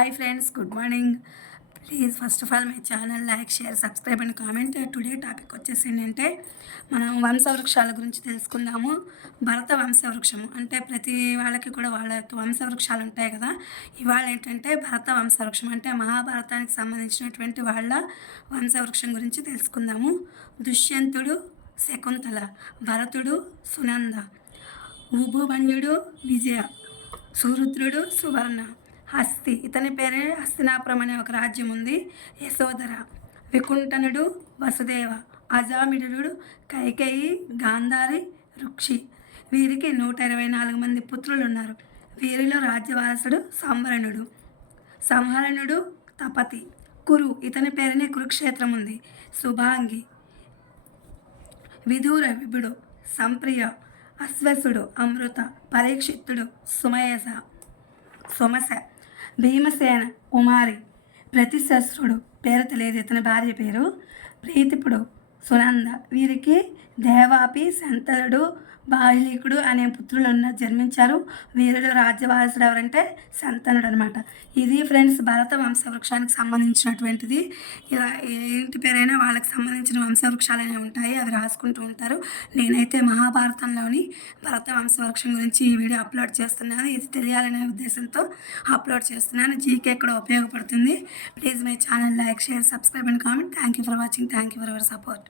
Hi friends, good morning. Please first of all my channel like, share, subscribe and comment. Today topic వచ్చేసి ఏంటంటే మనం వంశవృక్షాల గురించి తెలుసుకుందాము. భరత వంశవృక్షము అంటే ప్రతి వాళ్ళకి కూడా వాళ్ళ యొక్క వంశవృక్షాలు ఉంటాయి కదా. ఇవాళ ఏంటంటే భరత వంశవృక్షం అంటే మహాభారతానికి సంబంధించినటువంటి వాళ్ళ వంశవృక్షం గురించి తెలుసుకుందాము. దుష్యంతుడు శకుంతల, భరతుడు సునంద, ఉభుభన్యుడు విజయ, సురుద్రుడు సువర్ణ, హస్తి ఇతని పేరే హస్తినాపురం అనే ఒక రాజ్యం ఉంది. యశోధర, వికుంఠనుడు వసుదేవ, అజామిళుడు కైకేయి, గాంధారి, రుక్షి. వీరికి 124 మంది పుత్రులు ఉన్నారు. వీరిలో రాజ్యవారసుడు సంవరణుడు. సంహరణుడు తపతి. కురు ఇతని పేరునే కురుక్షేత్రం ఉంది. శుభాంగి, విధూర విభుడు, సంప్రియ, అశ్వసుడు, అమృత, పరీక్షిత్తుడు, సుమస, భీమసేన, కుమారి, ప్రతిశస్త్రుడు పేరు తెలియదు ఇతని భార్య పేరు, ప్రీతిపుడు, సునంద. వీరికి దేవాపి, శంతనుడు, బాహ్లికుడు అనే పుత్రులు జన్మించారు. వీరిలో రాజ్యవారసుడు ఎవరంటే శంతనుడు అనమాట. ఇది ఫ్రెండ్స్ భరత వంశవృక్షానికి సంబంధించినటువంటిది. ఇలా ఏంటి పేరైనా వాళ్ళకి సంబంధించిన వంశవృక్షాలు అనేవి ఉంటాయి, అవి రాసుకుంటూ ఉంటారు. నేనైతే మహాభారతంలోని భరత వంశవృక్షం గురించి ఈ వీడియో అప్లోడ్ చేస్తున్నాను. ఇది తెలియాలనే ఉద్దేశంతో అప్లోడ్ చేస్తున్నాను. జీకే కూడా ఉపయోగపడుతుంది. Please my channel like, share, subscribe and comment. Thank you for watching. Thank you for your support.